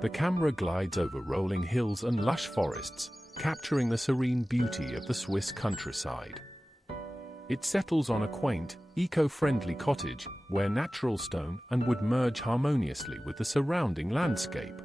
The camera glides over rolling hills and lush forests, capturing the serene beauty of the Swiss countryside. It settles on a quaint, eco-friendly cottage, where natural stone and wood merge harmoniously with the surrounding landscape.